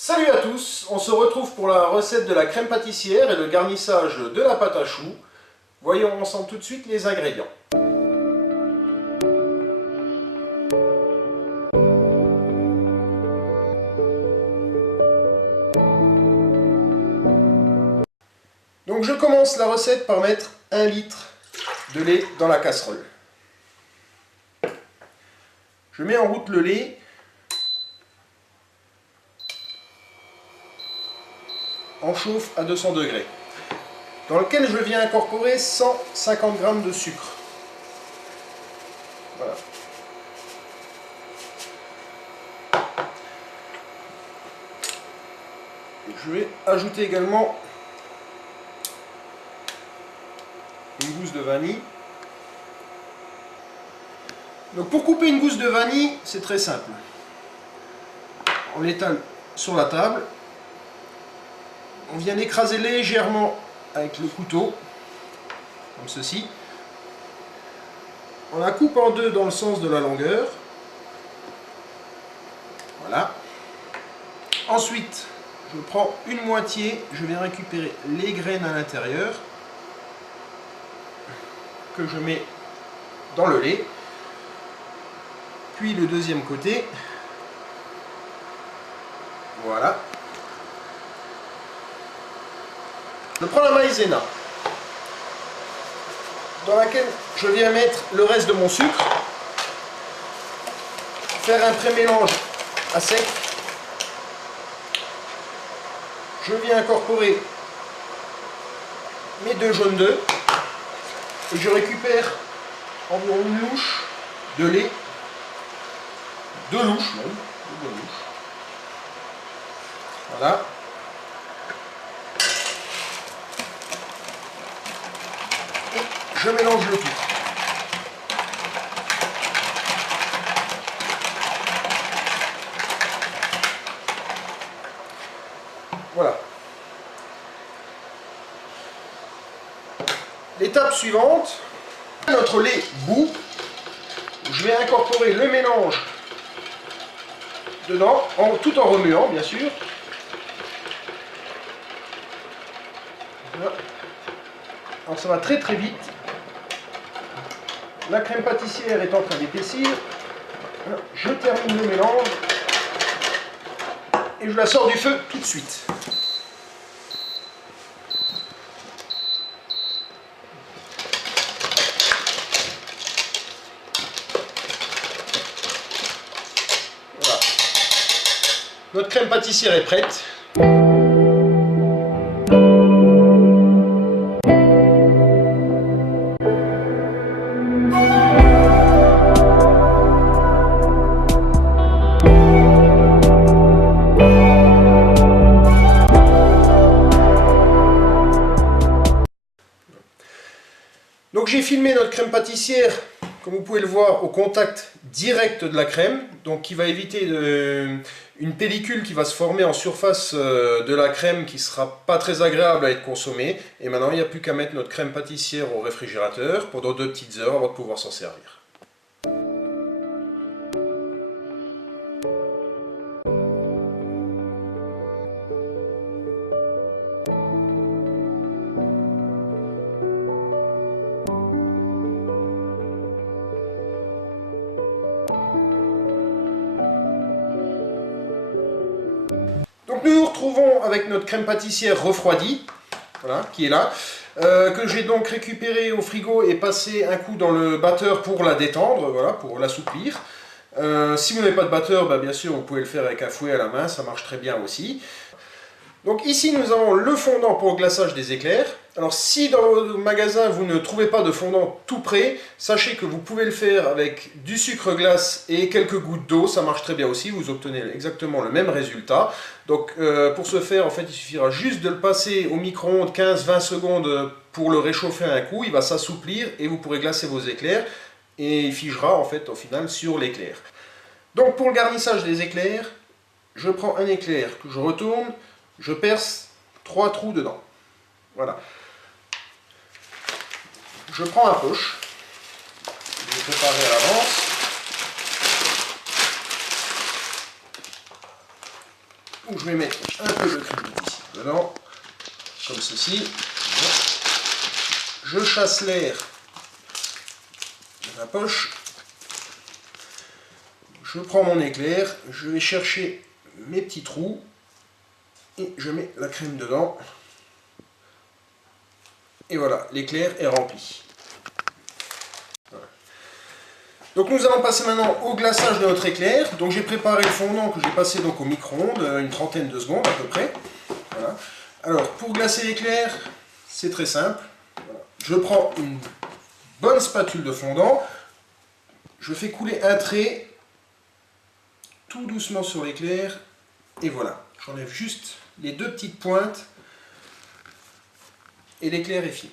Salut à tous, on se retrouve pour la recette de la crème pâtissière et le garnissage de la pâte à choux. Voyons ensemble tout de suite les ingrédients. Donc je commence la recette par mettre 1 litre de lait dans la casserole. Je mets en route le lait. On chauffe à 200 degrés, dans lequel je viens incorporer 150 g de sucre. Voilà. Je vais ajouter également une gousse de vanille. Donc pour couper une gousse de vanille, c'est très simple. On l'étale sur la table. On vient l'écraser légèrement avec le couteau, comme ceci. On la coupe en deux dans le sens de la longueur. Voilà. Ensuite, je prends une moitié, je viens récupérer les graines à l'intérieur, que je mets dans le lait. Puis le deuxième côté. Voilà. Je prends la maïzena, dans laquelle je viens mettre le reste de mon sucre, faire un pré-mélange à sec. Je viens incorporer mes 2 jaunes d'œufs et je récupère environ une louche de lait, 2 louches même, 2 louches. Voilà. Je mélange le tout. Voilà. L'étape suivante, notre lait bout, je vais incorporer le mélange dedans, tout en remuant bien sûr. Voilà. Alors ça va très très vite. La crème pâtissière est en train d'épaissir. Je termine le mélange et je la sors du feu tout de suite. Voilà. Notre crème pâtissière est prête. Donc j'ai filmé notre crème pâtissière, comme vous pouvez le voir, au contact direct de la crème, donc qui va éviter une pellicule qui va se former en surface de la crème qui ne sera pas très agréable à être consommée. Et maintenant il n'y a plus qu'à mettre notre crème pâtissière au réfrigérateur pendant 2 petites heures avant de pouvoir s'en servir. Donc nous nous retrouvons avec notre crème pâtissière refroidie, voilà, qui est là, que j'ai donc récupérée au frigo et passé un coup dans le batteur pour la détendre, voilà, pour l'assouplir. Si vous n'avez pas de batteur, bien sûr vous pouvez le faire avec un fouet à la main, ça marche très bien aussi. Donc ici nous avons le fondant pour le glaçage des éclairs. Alors si dans le magasin vous ne trouvez pas de fondant tout prêt, sachez que vous pouvez le faire avec du sucre glace et quelques gouttes d'eau, ça marche très bien aussi, vous obtenez exactement le même résultat. Donc pour ce faire, en fait, il suffira juste de le passer au micro-ondes 15-20 secondes pour le réchauffer un coup, il va s'assouplir et vous pourrez glacer vos éclairs et il figera en fait au final sur l'éclair. Donc pour le garnissage des éclairs, je prends un éclair que je retourne, je perce 3 trous dedans. Voilà. Je prends un poche, je vais préparer à l'avance. où je vais mettre un peu de crème pâtissière dedans, comme ceci. Je chasse l'air de la poche. Je prends mon éclair, je vais chercher mes petits trous et je mets la crème dedans. Et voilà, l'éclair est rempli. Voilà. Donc nous allons passer maintenant au glaçage de notre éclair. Donc j'ai préparé le fondant que j'ai passé donc au micro-ondes, une trentaine de secondes à peu près. Voilà. Alors pour glacer l'éclair, c'est très simple. Voilà. Je prends une bonne spatule de fondant, je fais couler un trait tout doucement sur l'éclair et voilà. J'enlève juste les deux petites pointes et l'éclair est fini.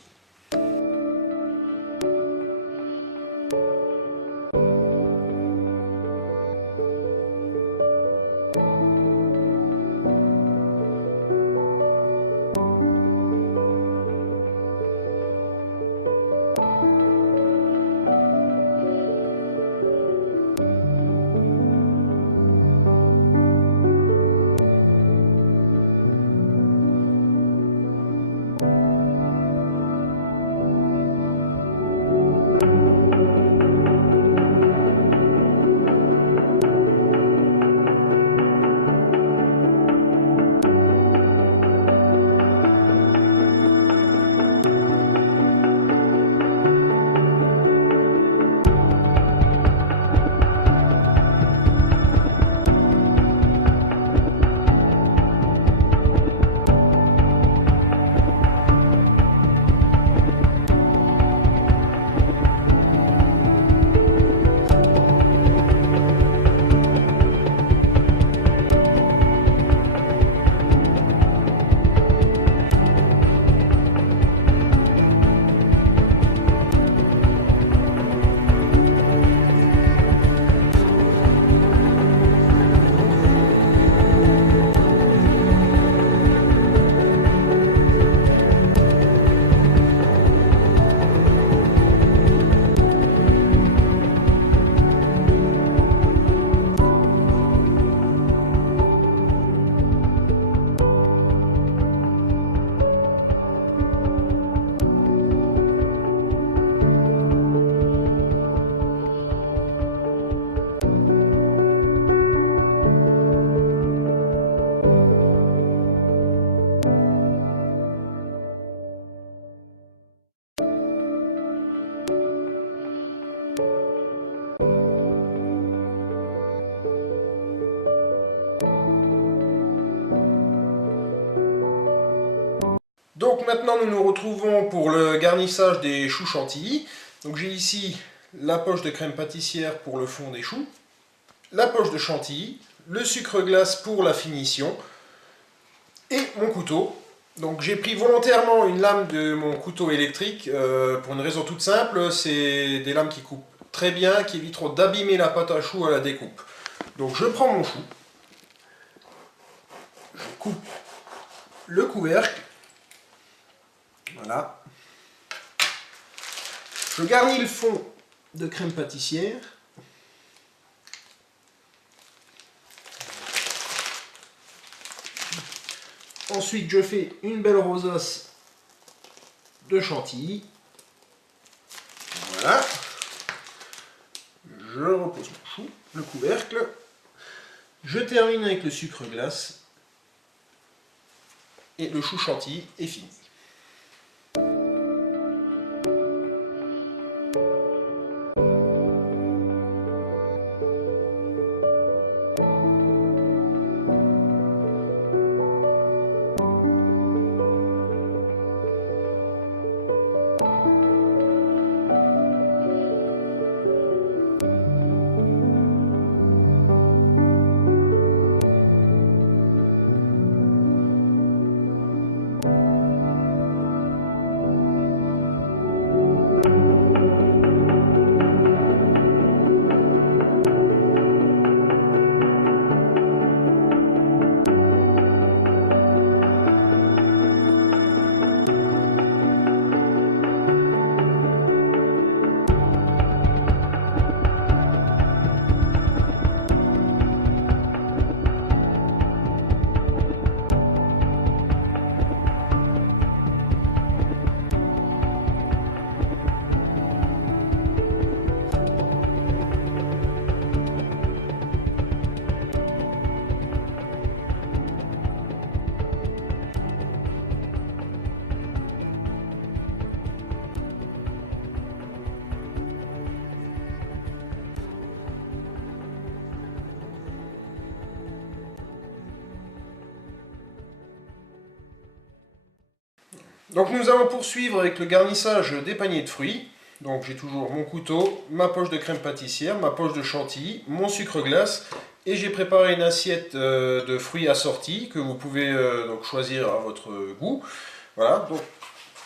Donc maintenant nous nous retrouvons pour le garnissage des choux chantilly. Donc j'ai ici la poche de crème pâtissière pour le fond des choux, la poche de chantilly, le sucre glace pour la finition et mon couteau. Donc j'ai pris volontairement une lame de mon couteau électrique pour une raison toute simple, c'est des lames qui coupent très bien, qui éviteront d'abîmer la pâte à choux à la découpe. Donc je prends mon chou, je coupe le couvercle. Voilà. Je garnis le fond de crème pâtissière. Ensuite, je fais une belle rosace de chantilly. Voilà. Je repose mon chou, le couvercle. Je termine avec le sucre glace. Et le chou chantilly est fini. Donc nous allons poursuivre avec le garnissage des paniers de fruits. Donc j'ai toujours mon couteau, ma poche de crème pâtissière, ma poche de chantilly, mon sucre glace et j'ai préparé une assiette de fruits assortis que vous pouvez donc choisir à votre goût. Voilà, donc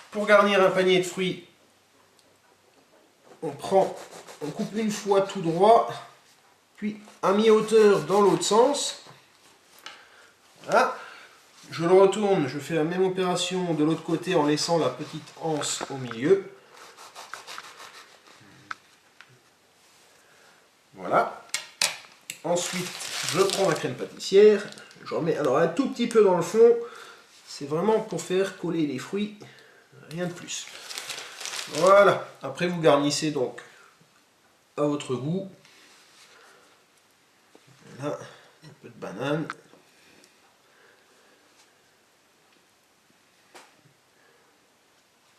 pour garnir un panier de fruits, on coupe une fois tout droit, puis à mi-hauteur dans l'autre sens. Voilà. Je le retourne, je fais la même opération de l'autre côté en laissant la petite anse au milieu. Voilà. Ensuite, je prends la crème pâtissière, je remets alors un tout petit peu dans le fond. C'est vraiment pour faire coller les fruits, rien de plus. Voilà. Après, vous garnissez donc à votre goût. Voilà, un peu de banane.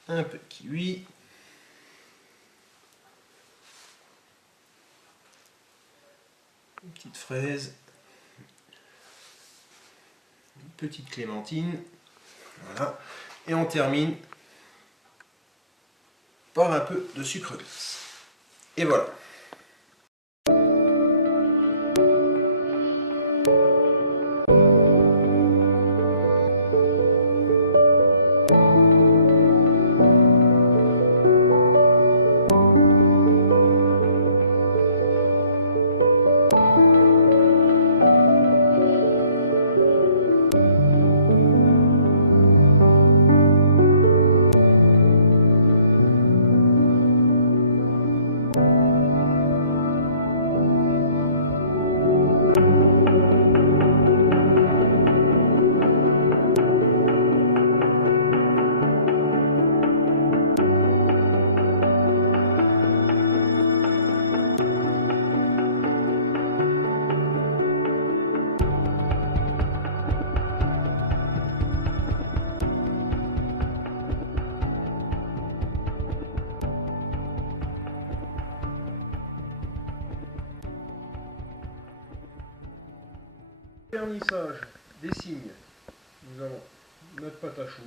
Un peu de kiwi. Une petite fraise. Une petite clémentine. Voilà. Et on termine par un peu de sucre glace. Et voilà. Vernissage des cygnes, nous avons notre pâte à choux,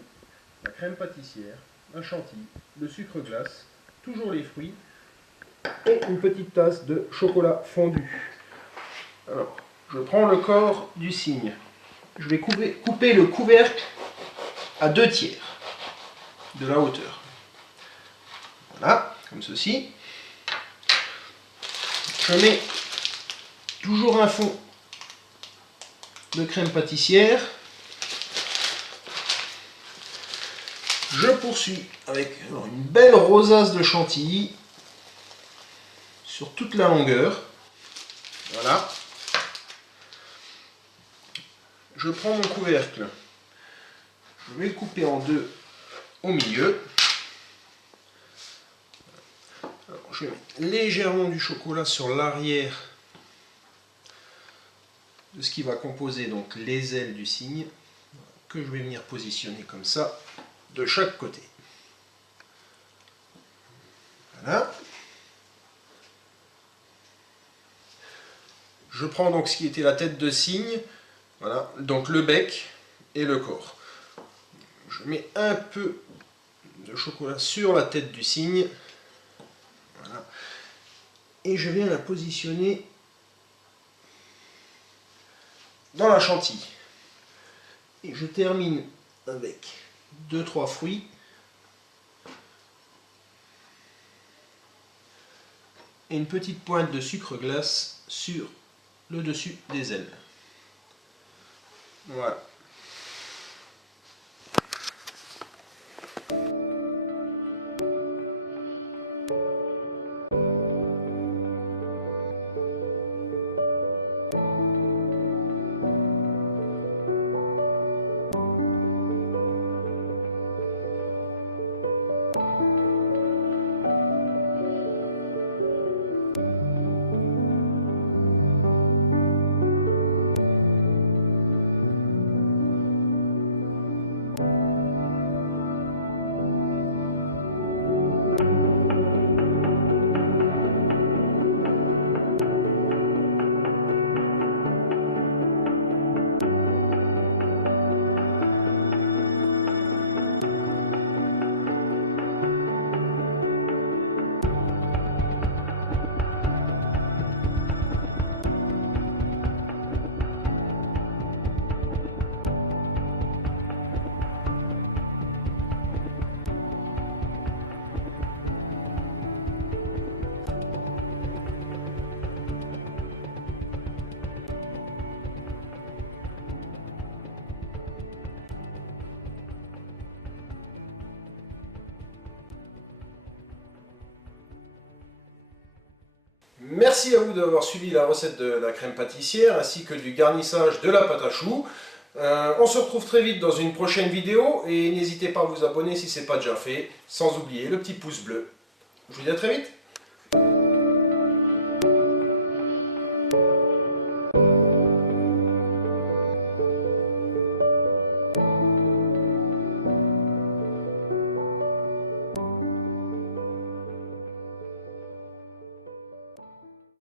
la crème pâtissière, un chantilly, le sucre glace, toujours les fruits et une petite tasse de chocolat fondu. Alors, je prends le corps du cygne. Je vais couper le couvercle à 2/3 de la hauteur. Voilà, comme ceci. Je mets toujours un fond de crème pâtissière. Je poursuis avec une belle rosace de chantilly sur toute la longueur. Voilà. Je prends mon couvercle. Je vais le couper en deux au milieu. Alors, je mets légèrement du chocolat sur l'arrière de ce qui va composer donc les ailes du cygne, que je vais venir positionner comme ça de chaque côté. Voilà. Je prends donc ce qui était la tête de cygne, voilà, donc le bec et le corps. Je mets un peu de chocolat sur la tête du cygne, voilà, et je viens la positionner dans la chantilly. Et je termine avec 2-3 fruits. Et une petite pointe de sucre glace sur le dessus des ailes. Voilà. Merci à vous d'avoir suivi la recette de la crème pâtissière ainsi que du garnissage de la pâte à choux. On se retrouve très vite dans une prochaine vidéo et n'hésitez pas à vous abonner si ce n'est pas déjà fait, sans oublier le petit pouce bleu. Je vous dis à très vite.